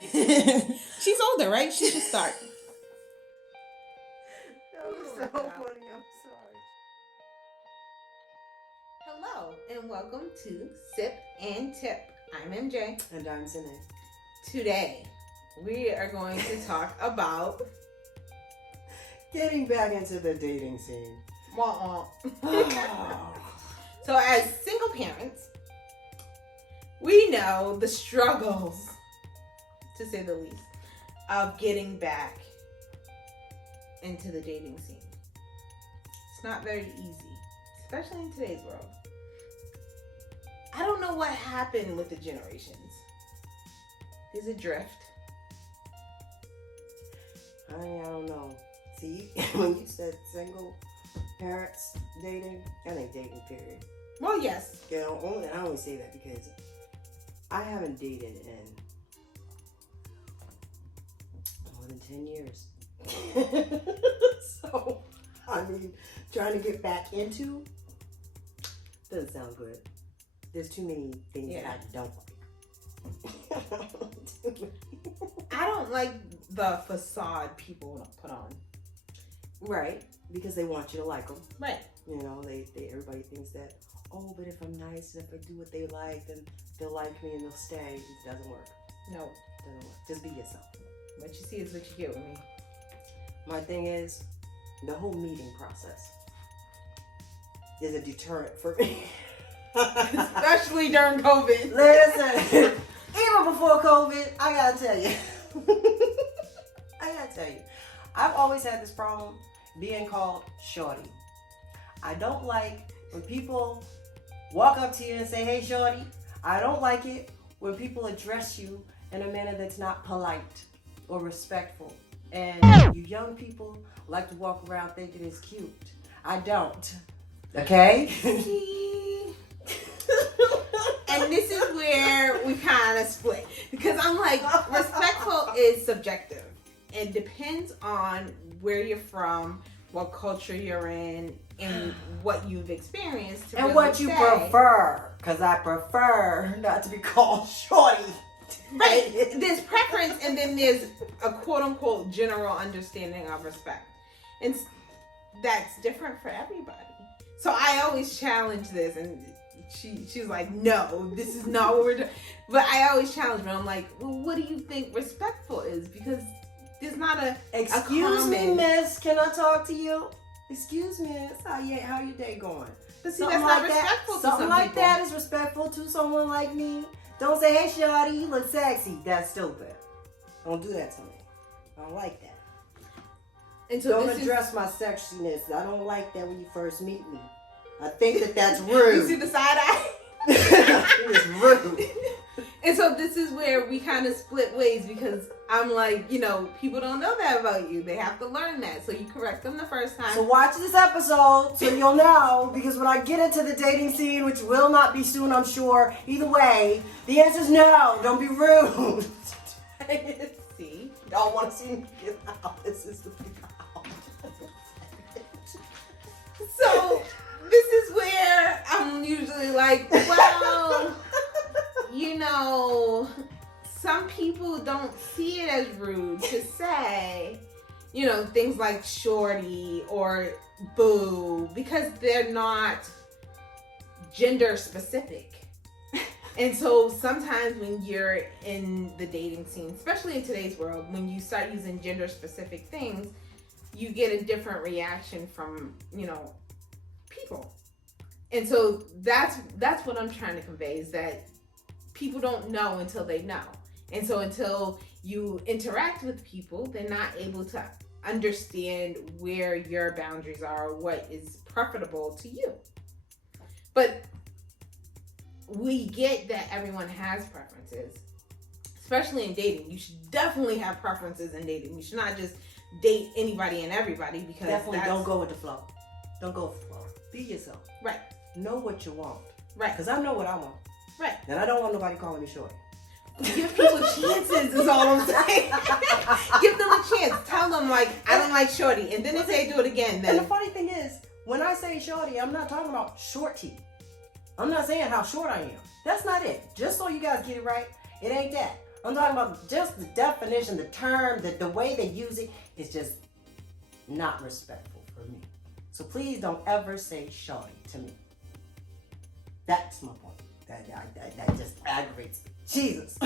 She's older, right? She should start. That was so funny. I'm sorry. Hello, and welcome to Sip and Tip. I'm MJ. And I'm Zane. Today, we are going to talk about Getting back into the dating scene. So, as single parents, we know the struggles, to say the least, of getting back into the dating scene. It's not very easy, especially in today's world. I don't know what happened with the generations. There's a drift. I don't know. See, when you said single parents dating, I think dating period. Well, yes. I only say that because I haven't dated in more than 10 years. So, I mean, trying to get back into doesn't sound good. There's too many things that I don't like. I don't like the facade people put on. Right, because they want you to like them. Right. You know, everybody thinks that, oh, but if I'm nice and if I do what they like, then they'll like me and they'll stay. It doesn't work. No. It doesn't work. Just be yourself. What you see is what you get with me. My thing is, the whole meeting process is a deterrent for me. Especially during COVID. Listen, even before COVID, I gotta tell you. I've always had this problem being called shorty. I don't like when people walk up to you and say, hey, shorty. I don't like it when people address you in a manner that's not polite or respectful. And you young people like to walk around thinking it's cute. I don't. Okay? And this is where we kind of split. Because I'm like, respectful is subjective. It depends on where you're from, what culture you're in, and what you've experienced. And really what you prefer. Because I prefer not to be called shorty. Right. There's preference, and then there's a quote-unquote general understanding of respect. And that's different for everybody. So I always challenge this, and she's like, no, this is not what we're doing. But I always challenge her. I'm like, well, what do you think respectful is? Because there's not Excuse me, miss, can I talk to you? Excuse me, miss, how your day going? But see, that's not respectful to some Something like people. that is respectful to someone like me. Don't say, hey, shawty, you look sexy. That's stupid. Don't do that to me. I don't like that. And so don't address my sexiness. I don't like that when you first meet me. I think that's rude. You see the side eye? It's rude. And so this is where we kind of split ways, because I'm like, people don't know that about you. They have to learn that. So you correct them the first time. So watch this episode so you'll know, because when I get into the dating scene, which will not be soon, I'm sure, either way, the answer is no. Don't be rude. See? Don't want to see me get out. This is the out. So this is where I'm usually like, well, some people don't see it as rude to say, things like shorty or boo, because they're not gender specific. And so sometimes when you're in the dating scene, especially in today's world, when you start using gender specific things, you get a different reaction from, people. And so that's what I'm trying to convey, is that people don't know until they know. And so until you interact with people, they're not able to understand where your boundaries are, or what is preferable to you. But we get that everyone has preferences, especially in dating. You should definitely have preferences in dating. You should not just date anybody and everybody, because definitely don't go with the flow. Don't go with the flow. Be yourself. Right. Know what you want. Right. Because I know what I want. Right. And I don't want nobody calling me shorty. Give people chances is all I'm saying. Give them a chance. Tell them, like, I don't like shorty. And then if they do it again, then... And the funny thing is, when I say shorty, I'm not talking about shorty. I'm not saying how short I am. That's not it. Just so you guys get it right, it ain't that. I'm talking about just the definition, the term, the way they use it is just not respectful for me. So please don't ever say shawty to me. That's my point. That just aggravates me. Jesus.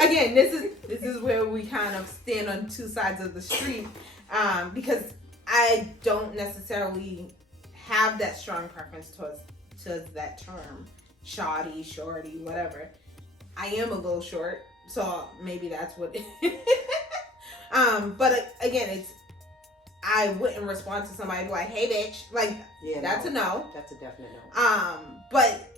Again, this is where we kind of stand on two sides of the street, because I don't necessarily have that strong preference towards that term, shoddy, shorty, whatever. I am a little short, so maybe that's what. But again, I wouldn't respond to somebody like, "Hey, bitch," like that's a no. That's a definite no. But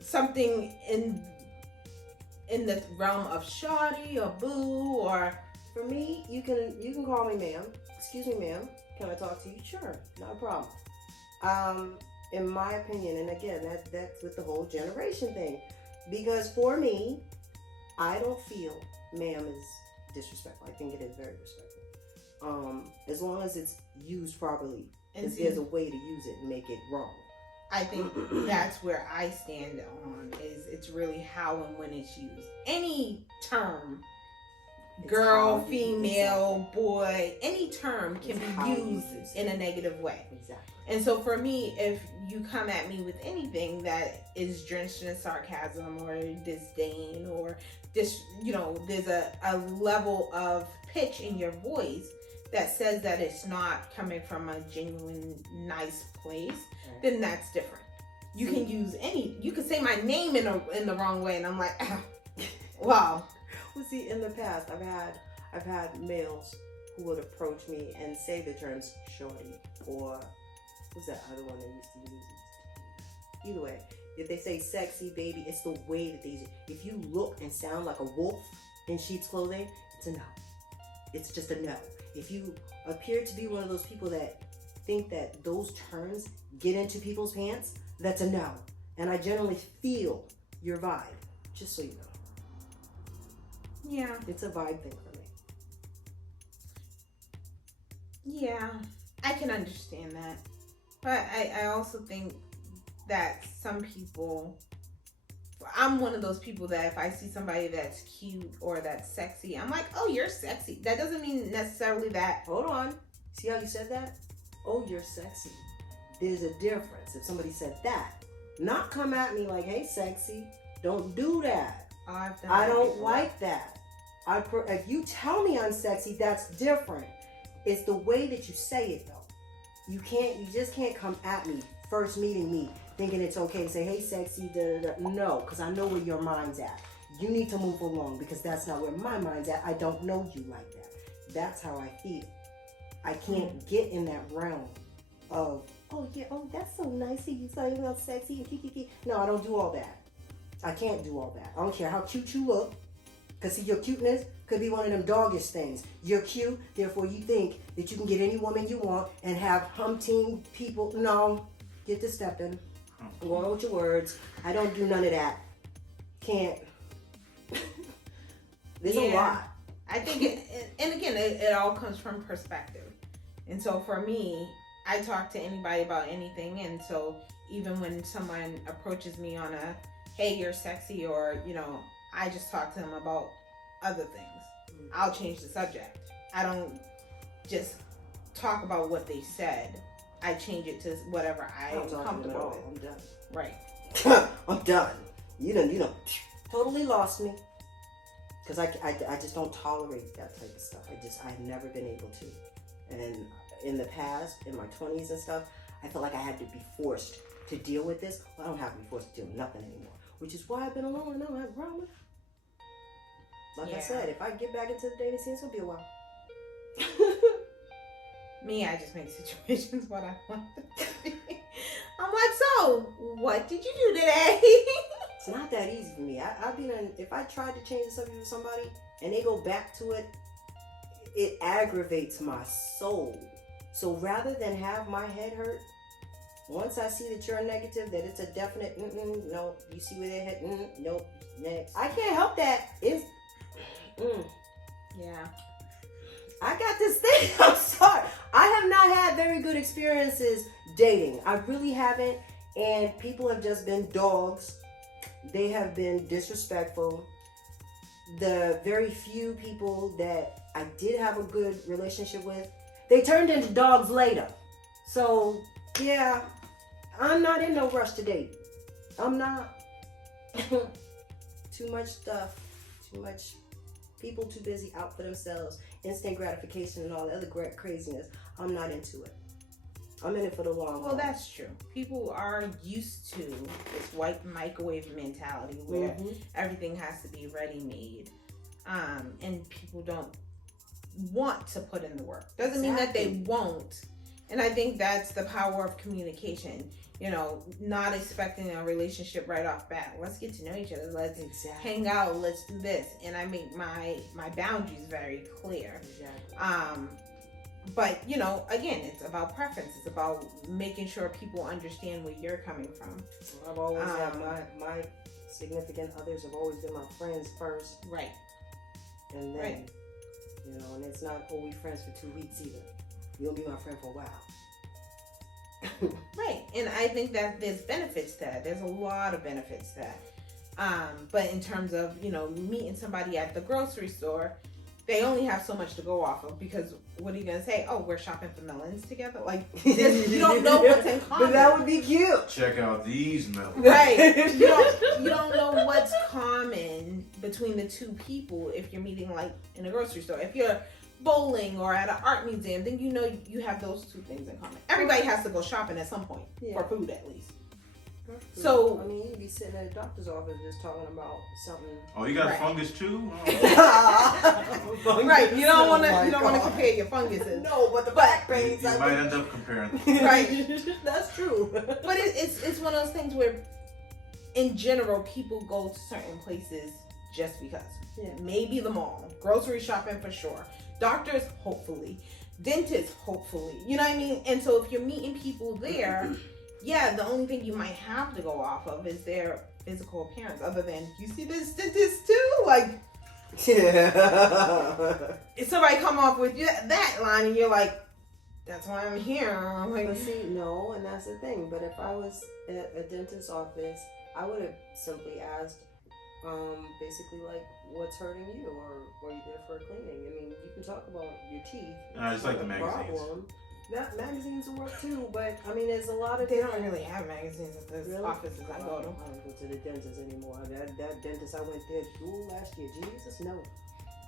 something in the realm of shoddy or boo, or for me, you can call me ma'am. Excuse me, ma'am. Can I talk to you? Sure, not a problem. In my opinion, and again, that's with the whole generation thing, because for me, I don't feel ma'am is disrespectful. I think it is very respectful. As long as it's used properly, and there's a way to use it and make it wrong. I think that's where I stand on, is it's really how and when it's used. Any term, girl, female, boy, any term can be used in a negative way. Exactly. And so for me, if you come at me with anything that is drenched in sarcasm or disdain, or this, there's a level of pitch in your voice that says that it's not coming from a genuine, nice place, then that's different. You can use you can say my name in the wrong way, and I'm like, wow. Well, see, in the past, I've had males who would approach me and say the terms shorty, or what's that other one they used to use? Either way, if they say sexy, baby, it's the way that they use it. If you look and sound like a wolf in sheep's clothing, it's a no. It's just a no. If you appear to be one of those people that think that those terms get into people's pants, that's a no. And I generally feel your vibe, just so you know. Yeah. It's a vibe thing for me. Yeah, I can understand that. But I also think that some people, I'm one of those people that if I see somebody that's cute or that's sexy, I'm like, oh, you're sexy. That doesn't mean necessarily that. Hold on. See how you said that? Oh, you're sexy. There's a difference. If somebody said that, not come at me like, hey, sexy. Don't do that. I don't like that. If you tell me I'm sexy, that's different. It's the way that you say it, though. You just can't come at me first meeting me thinking it's okay to say, hey, sexy, No, because I know where your mind's at. You need to move along, because that's not where my mind's at. I don't know you like that. That's how I feel. I can't get in that realm of, oh, yeah, oh, that's so nice of you, talking about sexy and kiki. No, I don't do all that. I can't do all that. I don't care how cute you look, because see, your cuteness could be one of them doggish things. You're cute, therefore you think that you can get any woman you want and have umpteen people. No, get to stepping. Go on with your words. I don't do none of that. Can't. There's a lot. I think, and again, it all comes from perspective. And so for me, I talk to anybody about anything. And so even when someone approaches me on a, hey, you're sexy, or, I just talk to them about other things. I'll change the subject. I don't just talk about what they said. I change it to whatever I'm comfortable with. I'm done. Right. I'm done. You done totally lost me. Because I just don't tolerate that type of stuff. I've never been able to. And in the past, in my 20s and stuff, I felt like I had to be forced to deal with this. Well, I don't have to be forced to deal with nothing anymore. Which is why I've been alone and I don't have a problem with it. Like I said, if I get back into the dating scene, it's going to be a while. Me, I just make situations what I want them to be. I'm like, so, what did you do today? It's not that easy for me. If I tried to change the subject with somebody and they go back to it, it aggravates my soul. So rather than have my head hurt, once I see that you're negative, that it's a definite, no, you see where they head, nope, next. I can't help that. Yeah. I got this thing. I'm sorry. I have not had very good experiences dating. I really haven't. And people have just been dogs. They have been disrespectful. The very few people that I did have a good relationship with, they turned into dogs later. So, yeah, I'm not in no rush to date. I'm not. Too much stuff. Too much people too busy out for themselves. Instant gratification and all the other craziness. I'm not into it. I'm in it for the long haul. Well, that's true. People are used to this white microwave mentality where everything has to be ready-made. And people don't want to put in the work. Doesn't mean that they won't. And I think that's the power of communication. You know, not expecting a relationship right off bat. Let's get to know each other. Let's hang out. Let's do this. And I make my boundaries very clear. Exactly. But, you know, again, it's about preference. It's about making sure people understand where you're coming from. I've always had my significant others have always been my friends first. Right. And then, you know, and it's not, we friends for 2 weeks either. You'll be my friend for a while. Right. And I think that there's benefits to that. There's a lot of benefits to that. But in terms of, you know, meeting somebody at the grocery store, they only have so much to go off of, because what are you gonna say? Oh, we're shopping for melons together. Like, you don't know what's in common. But that would be cute. Check out these melons. Right. You don't know what's common between the two people if you're meeting like in a grocery store. If you're bowling or at an art museum, then you know you have those two things in common. Everybody has to go shopping at some point for food, at least. So I mean, you'd be sitting at a doctor's office just talking about something. Oh, you got fungus too? Oh. Right, you don't want to compare your funguses. No, but the back pains. You might end up comparing. Right, that's true. But it's one of those things where, in general, people go to certain places just because. Yeah. Maybe the mall, grocery shopping for sure, doctors hopefully, dentists hopefully. You know what I mean? And so if you're meeting people there. Yeah, the only thing you might have to go off of is their physical appearance, other than, you see this dentist too? Like, if somebody come off with that line and you're like, that's why I'm here. I'm like, but see, no, and that's the thing. But if I was at a dentist's office, I would have simply asked, basically like, what's hurting you, or are you there for a cleaning? I mean, you can talk about your teeth. It's like the magazines. Problem. That magazines will work too, but I mean, there's a lot of. They don't really have magazines at this offices I go to. I don't go to the dentist anymore. That dentist I went there last year. Jesus, no.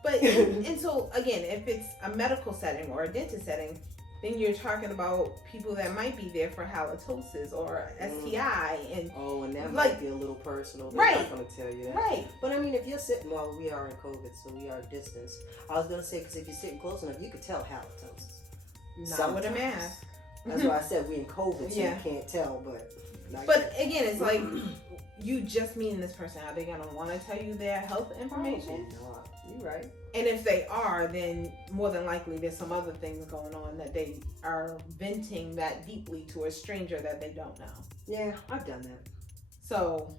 But and so again, if it's a medical setting or a dentist setting, then you're talking about people that might be there for halitosis or STI and and that like, might be a little personal. They're right. not going to tell you that. Right. But I mean, if you're sitting, well, we are in COVID, so we are distance. I was going to say, because if you're sitting close enough, you could tell halitosis. Not with a mask. That's why I said we in COVID, so you can't tell. But again, it's like you just meeting this person. Are they gonna want to tell you their health information? No, you're right. And if they are, then more than likely there's some other things going on that they are venting that deeply to a stranger that they don't know. Yeah, I've done that. So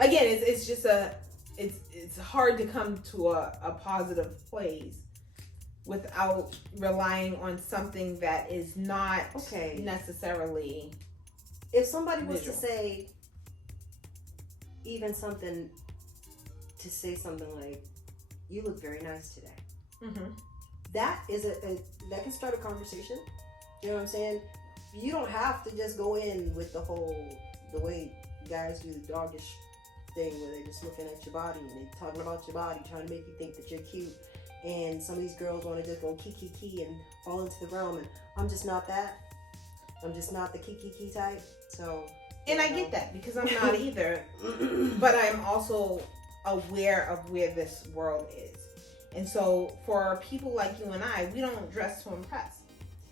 again, it's just it's hard to come to a positive place without relying on something that is not necessarily. If somebody was visual. to say, even something, to say something like, "You look very nice today," that is that can start a conversation. You know what I'm saying? You don't have to just go in with the way guys do the doggish thing where they're just looking at your body and they're talking about your body, trying to make you think that you're cute. And some of these girls want to just go kiki and fall into the realm, and I'm just not that. I'm just not the kiki type. So. And I get that, because I'm not either. But I'm also aware of where this world is. And so for people like you and I, we don't dress to impress.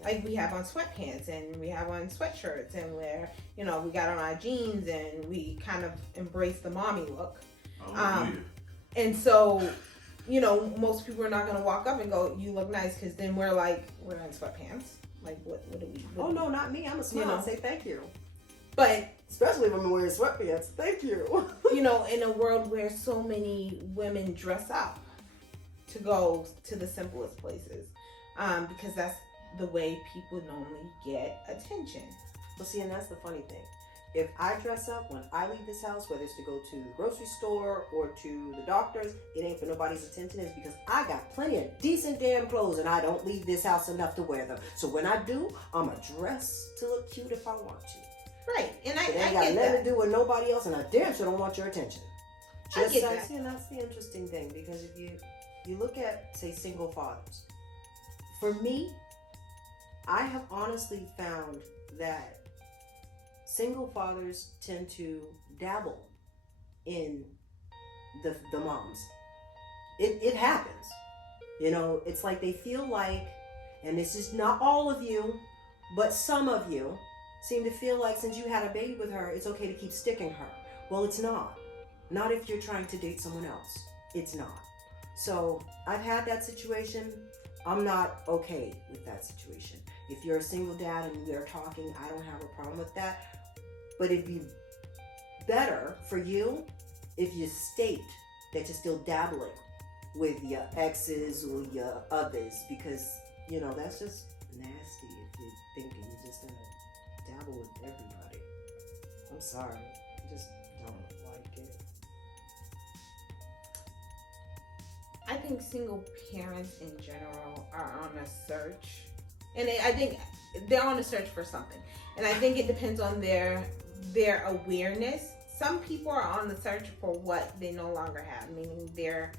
Like, we have on sweatpants and we have on sweatshirts, and we're, we got on our jeans, and we kind of embrace the mommy look. And so, most people are not going to walk up and go, "You look nice," because then we're like, we're in sweatpants. Like, what do we? No, not me. I'm a smile. Say thank you. But especially when we're wearing sweatpants. Thank you. In a world where so many women dress up to go to the simplest places, because that's the way people normally get attention. Well, see, and that's the funny thing. If I dress up when I leave this house, whether it's to go to the grocery store or to the doctor's, it ain't for nobody's attention. It's because I got plenty of decent damn clothes and I don't leave this house enough to wear them. So when I do, I'm a dress to look cute if I want to. Right, and I It ain't get got nothing that. to do with nobody else, and I damn sure don't want your attention. I get that. See, and that's the interesting thing, because if you look at, say, single fathers, for me, I have honestly found that single fathers tend to dabble in the moms. It happens. You know, it's like they feel like, and this is not all of you, but some of you seem to feel like since you had a baby with her, it's okay to keep sticking her. Well, it's not. Not if you're trying to date someone else. It's not. So I've had that situation. I'm not okay with that situation. If you're a single dad and we are talking, I don't have a problem with that. But it'd be better for you if you state that you're still dabbling with your exes or your others, because, you know, that's just nasty if you're thinking you're just gonna dabble with everybody. I'm sorry. I just don't like it. I think single parents in general are on a search, and I think they're on a search for something, and I think it depends on their awareness. Some people are on the search for what they no longer have, meaning their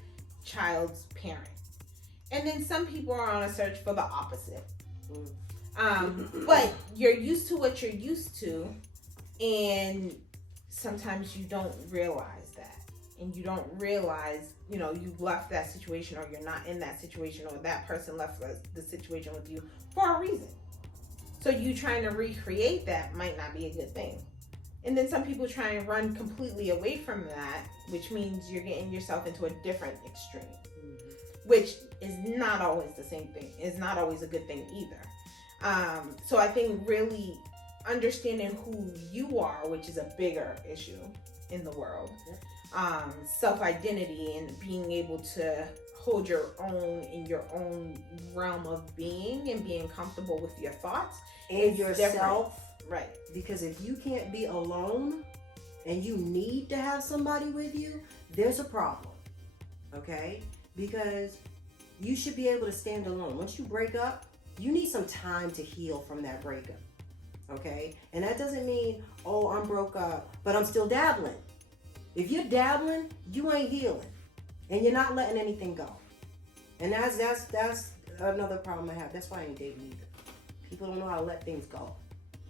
child's parent, and then some people are on a search for the opposite. But you're used to what you're used to, and sometimes you don't realize that, and you don't realize, you know, you've left that situation, or you're not in that situation, or that person left the situation with you for a reason. So you trying to recreate that might not be a good thing. And then some people try and run completely away from that, which means you're getting yourself into a different extreme, which is not always the same thing. It's not always a good thing either. So I think really understanding who you are, which is a bigger issue in the world, self-identity, and being able to hold your own in your own realm of being and being comfortable with your thoughts And yourself. different. Right. Because if you can't be alone and you need to have somebody with you, there's a problem. Okay? Because you should be able to stand alone. Once you break up, you need some time to heal from that breakup. Okay? And that doesn't mean, oh, I'm broke up, but I'm still dabbling. If you're dabbling, you ain't healing. And you're not letting anything go. And that's another problem I have. That's why I ain't dating either. People don't know how to let things go.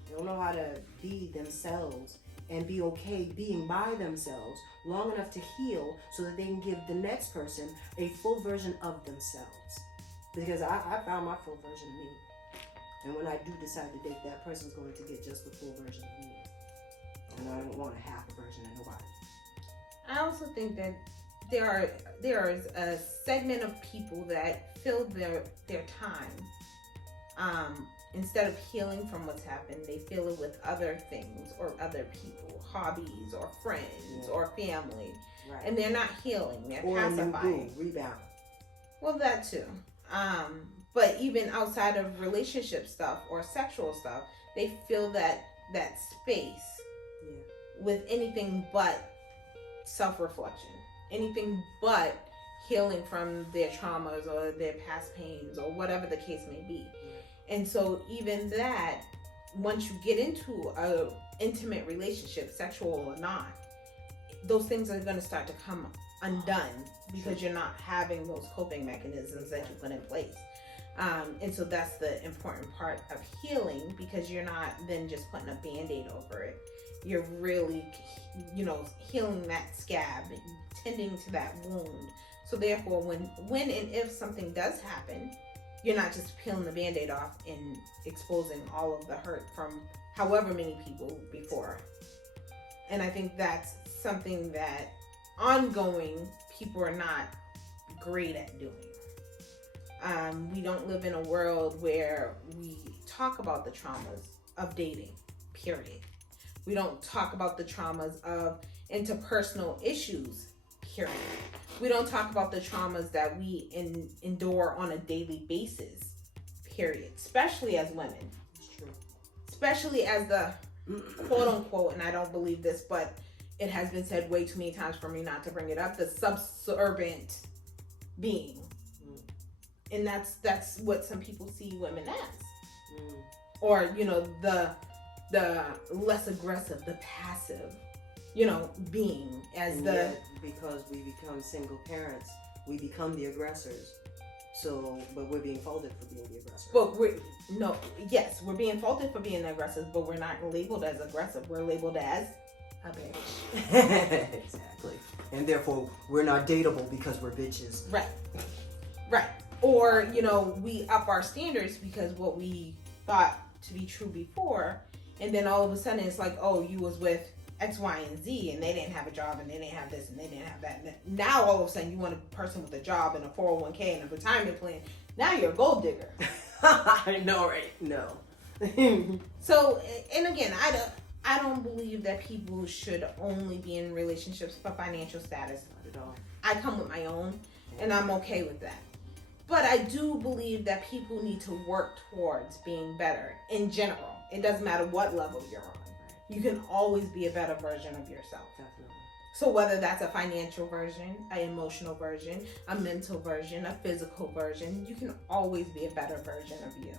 They don't know how to be themselves and be okay being by themselves long enough to heal so that they can give the next person a full version of themselves. Because I found my full version of me. And when I do decide to date, that person's going to get just the full version of me. And I don't want a half version of nobody. I also think that there is a segment of people that fill their time. Instead of healing from what's happened, they fill it with other things or other people, hobbies or friends or family. Right. And they're not healing, they're Or pacifying. Rebound. Well, that too. But even outside of relationship stuff or sexual stuff, they fill that space with anything but self-reflection, anything but healing from their traumas or their past pains or whatever the case may be. And so even that, once you get into a intimate relationship, sexual or not, those things are going to start to come undone because you're not having those coping mechanisms that you put in place. And so that's the important part of healing, because you're not then just putting a Band-Aid over it. You're really, healing that scab, tending to that wound. So therefore, when and if something does happen, you're not just peeling the Band-Aid off and exposing all of the hurt from however many people before. And I think that's something that ongoing people are not great at doing. We don't live in a world where we talk about the traumas of dating, period. We don't talk about the traumas of interpersonal issues, period. We don't talk about the traumas that we endure on a daily basis, period. Especially as women. It's true. Especially as the quote unquote, and I don't believe this, but it has been said way too many times for me not to bring it up, the subservient being. And that's what some people see women as. Or, you know, the less aggressive, the passive, you know, being as and the... yet, because we become single parents, we become the aggressors. So, but we're being faulted for being the aggressor. But we're being faulted for being aggressive, but we're not labeled as aggressive. We're labeled as a bitch. Exactly. And therefore, we're not dateable because we're bitches. Right. Or, you know, we up our standards because what we thought to be true before, and then all of a sudden it's like, oh, you was with X, Y, and Z, and they didn't have a job, and they didn't have this, and they didn't have that. And now all of a sudden you want a person with a job and a 401k and a retirement plan. Now you're a gold digger. I know, right? No. So, and again, I don't believe that people should only be in relationships for financial status. Not at all. I come with my own, and I'm okay with that. But I do believe that people need to work towards being better in general. It doesn't matter what level you're on. You can always be a better version of yourself. Definitely. So whether that's a financial version, an emotional version, a mental version, a physical version, you can always be a better version of you.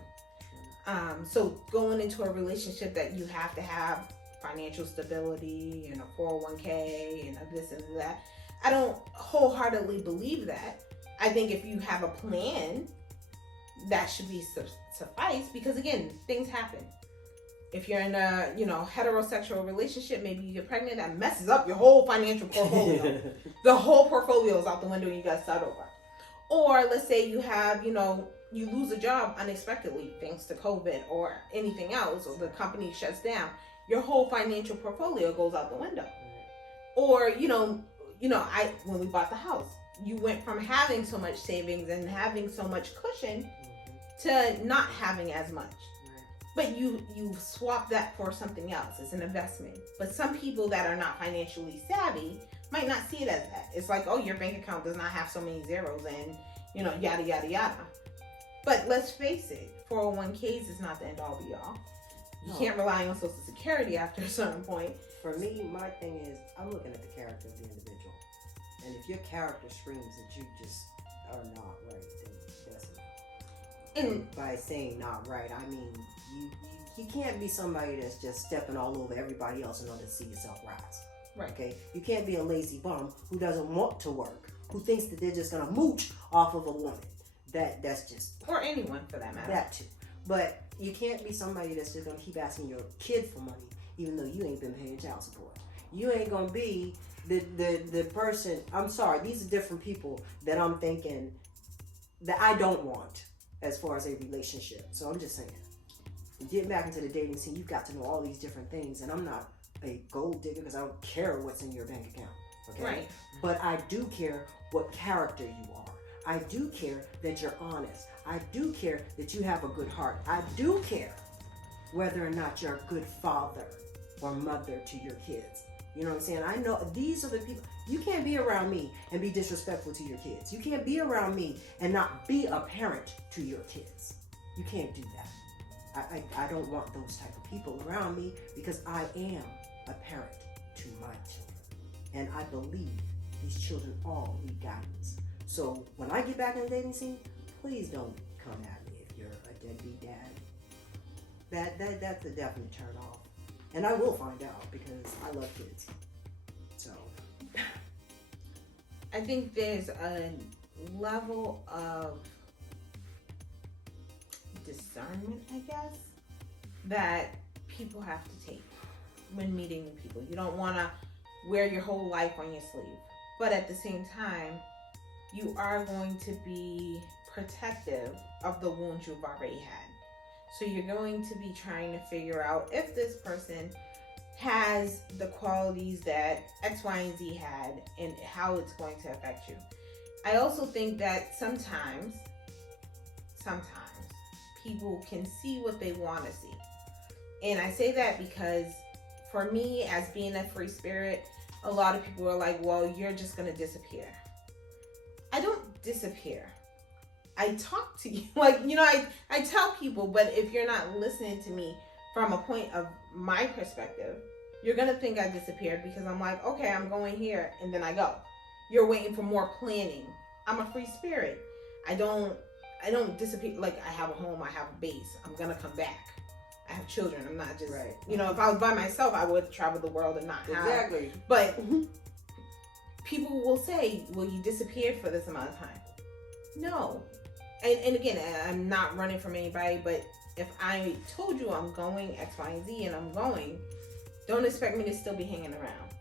So going into a relationship that you have to have financial stability and a 401k and a this and that, I don't wholeheartedly believe that. I think if you have a plan, that should be suffice, because again, things happen. If you're in a, you know, heterosexual relationship, maybe you get pregnant, that messes up your whole financial portfolio. The whole portfolio is out the window and you got to start over. Or let's say you have, you know, you lose a job unexpectedly thanks to COVID or anything else, or the company shuts down. Your whole financial portfolio goes out the window. Or, you know, when we bought the house, you went from having so much savings and having so much cushion to not having as much. But you swap that for something else. It's an investment. But some people that are not financially savvy might not see it as that. It's like, oh, your bank account does not have so many zeros and, you know, yada, yada, yada. But let's face it, 401ks is not the end all be all. You can't rely on Social Security after a certain point. For me, my thing is, I'm looking at the character of the individual. And if your character screams that you just are not right, then that's enough. And by saying not right, I mean you can't be somebody that's just stepping all over everybody else in order to see yourself rise. Right. Okay? You can't be a lazy bum who doesn't want to work, who thinks that they're just gonna mooch off of a woman. That's just, or anyone for that matter. That too. But you can't be somebody that's just gonna keep asking your kid for money, even though you ain't been paying child support. You ain't gonna be the person. I'm sorry, these are different people that I'm thinking that I don't want as far as a relationship. So I'm just saying, getting back into the dating scene, you've got to know all these different things. And I'm not a gold digger because I don't care what's in your bank account. Okay? Right. But I do care what character you are. I do care that you're honest. I do care that you have a good heart. I do care whether or not you're a good father or mother to your kids. You know what I'm saying? I know these are the people. You can't be around me and be disrespectful to your kids. You can't be around me and not be a parent to your kids. You can't do that. I don't want those type of people around me because I am a parent to my children. And I believe these children all need guidance. So when I get back in the dating scene, please don't come at me if you're a deadbeat dad. That's a definite turn off. And I will find out because I love kids. So I think there's a level of discernment, I guess, that people have to take when meeting new people. You don't want to wear your whole life on your sleeve. But at the same time, you are going to be protective of the wounds you've already had. So you're going to be trying to figure out if this person has the qualities that X, Y, and Z had and how it's going to affect you. I also think that sometimes people can see what they want to see. And I say that because for me, as being a free spirit, a lot of people are like, well, you're just going to disappear. I don't disappear. I talk to you. Like, you know, I tell people, but if you're not listening to me from a point of my perspective, you're going to think I disappeared because I'm like, okay, I'm going here and then I go. You're waiting for more planning. I'm a free spirit. I don't disappear. Like, I have a home, I have a base. I'm going to come back. I have children. I'm not just, Right. you know, if I was by myself, I would travel the world and not have. Exactly. But people will say, well, you disappeared for this amount of time. No. And again, I'm not running from anybody, but if I told you I'm going X, Y, and Z and I'm going, don't expect me to still be hanging around.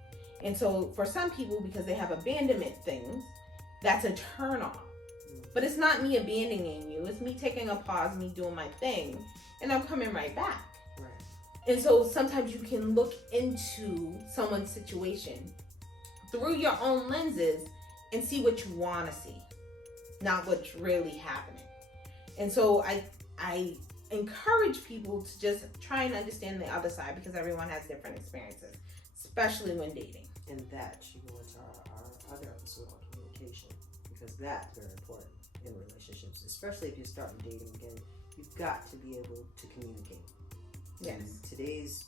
And so for some people, because they have abandonment things, that's a turn off. But it's not me abandoning you. It's me taking a pause, me doing my thing, and I'm coming right back. Right. And so sometimes you can look into someone's situation through your own lenses and see what you want to see, not what's really happening. And so I encourage people to just try and understand the other side, because everyone has different experiences, especially when dating. And that should go into our other episode on communication, because that's very important in relationships, especially if you're starting dating again. You've got to be able to communicate. Yes. And today's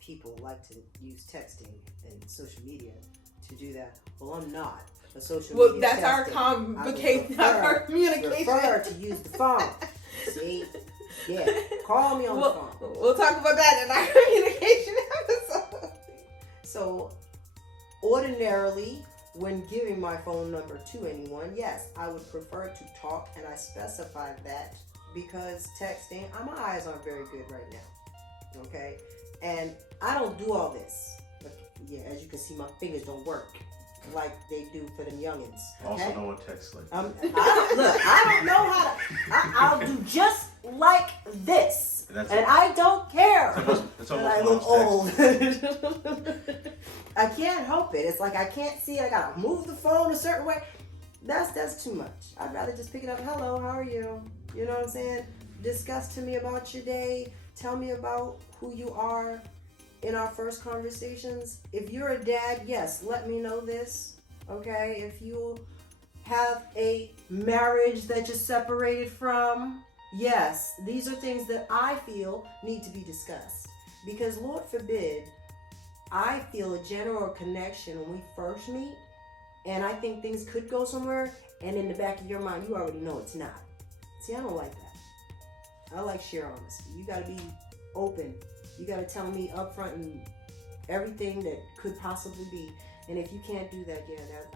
people like to use texting and social media to do that. Well, I'm not a social media. Well, that's our our communication. Prefer to use the phone. See? Yeah. Call me on the phone. We'll talk about that in our communication episode. So, ordinarily, when giving my phone number to anyone, yes, I would prefer to talk, and I specify that because texting, my eyes aren't very good right now. Okay? And I don't do all this. But yeah, as you can see, my fingers don't work like they do for them youngins. Okay? Also know what text like. I don't know how to. I'll do just like this, and I don't care. It's that I look old. I can't help it. It's like I can't see it. I gotta move the phone a certain way. That's too much. I'd rather just pick it up. Hello, how are you? You know what I'm saying? Discuss to me about your day. Tell me about who you are in our first conversations. If you're a dad, yes, let me know this. Okay? If you have a marriage that you're separated from, yes, these are things that I feel need to be discussed. Because Lord forbid, I feel a general connection when we first meet, and I think things could go somewhere, and in the back of your mind, you already know it's not. See, I don't like that. I like sheer honesty. You gotta be open. You gotta tell me upfront and everything that could possibly be. And if you can't do that,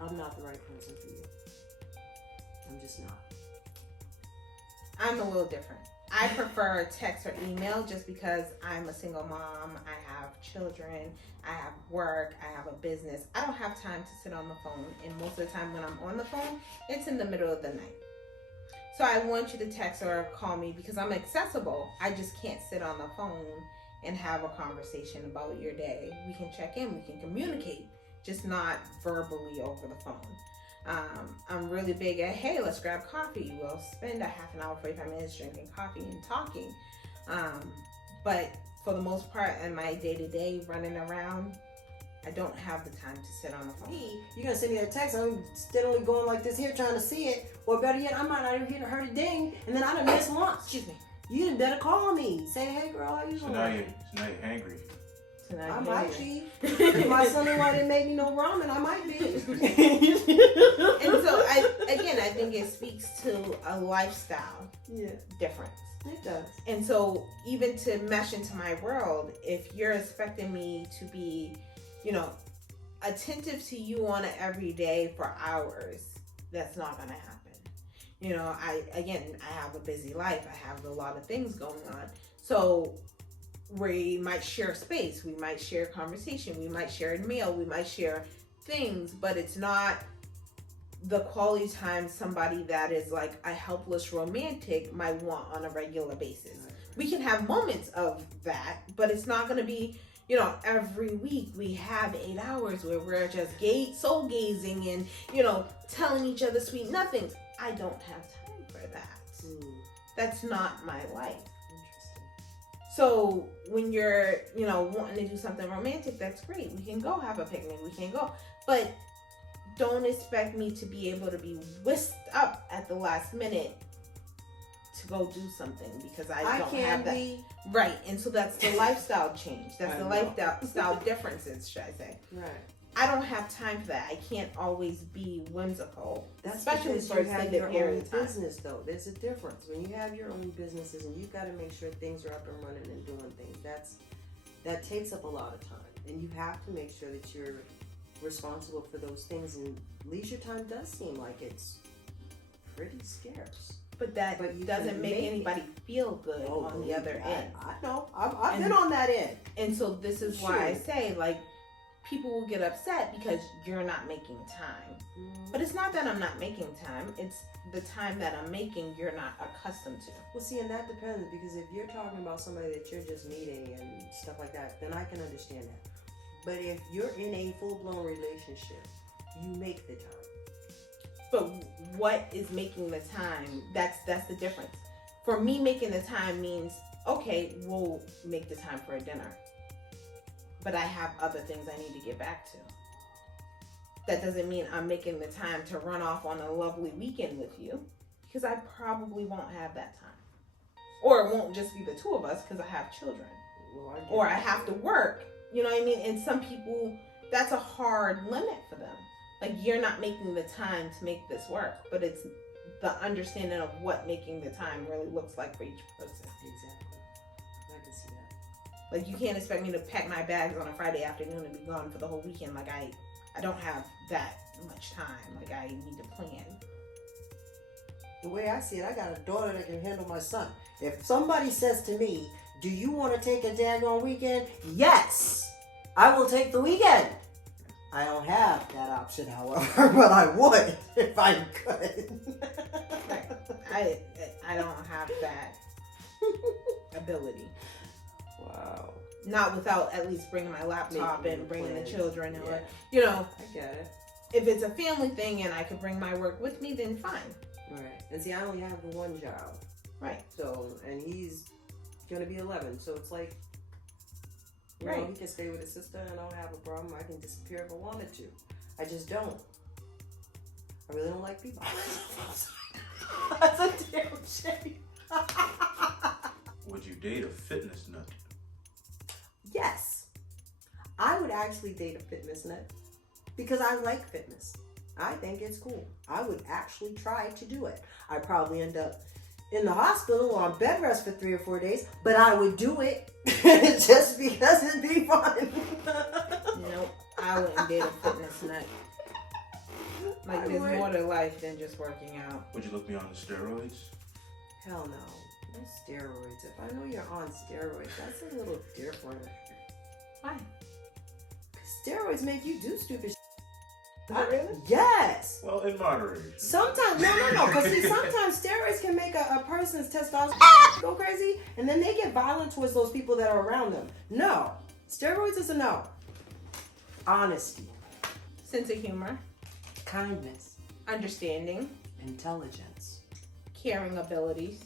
I'm not the right person for you. I'm just not. I'm a little different. I prefer text or email just because I'm a single mom. I have children. I have work. I have a business. I don't have time to sit on the phone. And most of the time when I'm on the phone, it's in the middle of the night. So I want you to text or call me because I'm accessible. I just can't sit on the phone and have a conversation about your day. We can check in. We can communicate, just not verbally over the phone. I'm really big at, hey, let's grab coffee. We'll spend a half an hour, 45 minutes drinking coffee and talking. But for the most part, in my day-to-day running around, I don't have the time to sit on the phone. You're going to send me a text, I'm steadily going like this here trying to see it. Or better yet, I might not even heard a ding, and then I done missed lunch. Excuse me. You done better call me. Say, hey girl, how you So doing? now you're hangry. I might be. If my son-in-law didn't make me no ramen, I might be. And so, I think it speaks to a lifestyle difference. It does. And so, even to mesh into my world, if you're expecting me to be, attentive to you on an everyday for hours, that's not going to happen. I have a busy life. I have a lot of things going on. So, we might share space, we might share conversation, we might share a meal, we might share things, but it's not the quality time somebody that is like a helpless romantic might want on a regular basis. We can have moments of that, but it's not going to be, every week we have 8 hours where we're just soul gazing and, telling each other sweet nothings. I don't have time for that. That's not my life. So when you're, wanting to do something romantic, that's great. We can go have a picnic. We can go. But don't expect me to be able to be whisked up at the last minute to go do something because I don't can have that. be. Right, and so that's the lifestyle change. That's I the know. lifestyle differences, should I say. Right. I don't have time for that. I can't always be whimsical, That's especially because for a you have extended your period own of time. business, though. There's a difference. When you have your own businesses and you've got to make sure things are up and running and doing things, that takes up a lot of time. And you have to make sure that you're responsible for those things. And leisure time does seem like it's pretty scarce. But that you doesn't can make it. anybody feel good on the believe other me, end. I know. I've been on that end. And so this is why I Sure. say, like, people will get upset because you're not making time. But it's not that I'm not making time. It's the time that I'm making you're not accustomed to. Well, see, and that depends, because if you're talking about somebody that you're just meeting and stuff like that, then I can understand that. But if you're in a full-blown relationship, you make the time. But what is making the time? That's the difference. For me, making the time means, okay, we'll make the time for a dinner. But I have other things I need to get back to. That doesn't mean I'm making the time to run off on a lovely weekend with you, because I probably won't have that time. Or it won't just be the two of us because I have children. Well, Or I have to work. You know what I mean? And some people, that's a hard limit for them. Like, you're not making the time to make this work, but it's the understanding of what making the time really looks like for each person. Exactly. I can see that. Like, you can't expect me to pack my bags on a Friday afternoon and be gone for the whole weekend. Like, I don't have that much time. Like, I need to plan. The way I see it, I got a daughter that can handle my son. If somebody says to me, do you want to take a daggone weekend? Yes! I will take the weekend. I don't have that option, however, but I would if I could. Right. I don't have that ability. Wow. Not without at least bringing my laptop Making and bringing plans. the children. Yeah. Or, you know, I get it. if it's a family thing and I could bring my work with me, then fine. Right. And see, I only have the one child. Right. So, and he's going to be 11. So it's like, you know, Right. he can stay with his sister and I don't have a problem. I can disappear if I wanted to. I just don't. I really don't like people. That's a damn shame. Would you date a fitness nut? Yes. I would actually date a fitness nut because I like fitness. I think it's cool. I would actually try to do it. I'd probably end up in the hospital or on bed rest for 3 or 4 days, but I would do it just because it'd be fun. Nope, I wouldn't date a fitness nut. Like, I there's would. more to life than just working out. Would you look me on the steroids? Hell no. No steroids. If I know you're on steroids, that's a little different. Why? Steroids make you do stupid shit. Really? Yes. Well, in moderation. Sometimes, no. Because see, sometimes steroids can make a person's testosterone go crazy, and then they get violent towards those people that are around them. No. Steroids is a no. Honesty. Sense of humor, Kindness. understanding, Intelligence. caring abilities.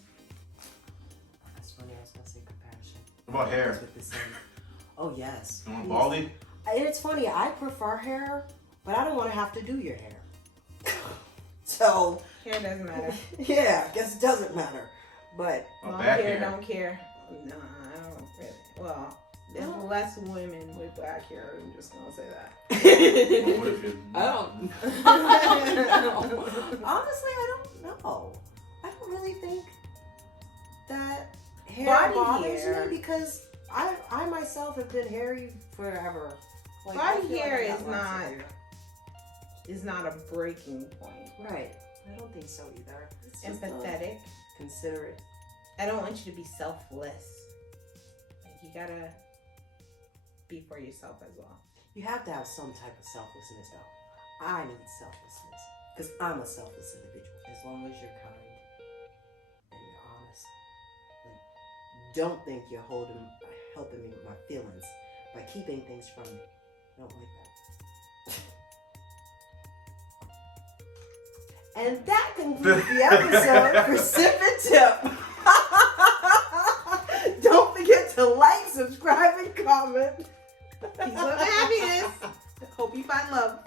That's funny, I was going to say compassion. What about hair? That's what this is. Oh, yes. You want baldy? And it's funny, I prefer hair, but I don't want to have to do your hair. So, Hair doesn't matter. yeah, I guess it doesn't matter. But, Or Long back hair, hair? don't care. No, I don't really. Well, there's less women with black hair. I'm just gonna say that. What if you? I don't know. Honestly, I don't know. I don't really think that hair Body bothers hair. me because I myself have been hairy forever. Like, Body I feel hair I got is lots of not- hair. It's not a breaking point. Right. I don't think so either. It's just Empathetic. considerate. I don't want you to be selfless. Like, you gotta be for yourself as well. You have to have some type of selflessness, though. I need selflessness because I'm a selfless individual. As long as you're kind and you're honest, like, don't think you're helping me with my feelings by keeping things from me. I don't like that. And that concludes the episode for Sip and Tip. Don't forget to like, subscribe, and comment. Peace, love, and happiness. Hope you find love.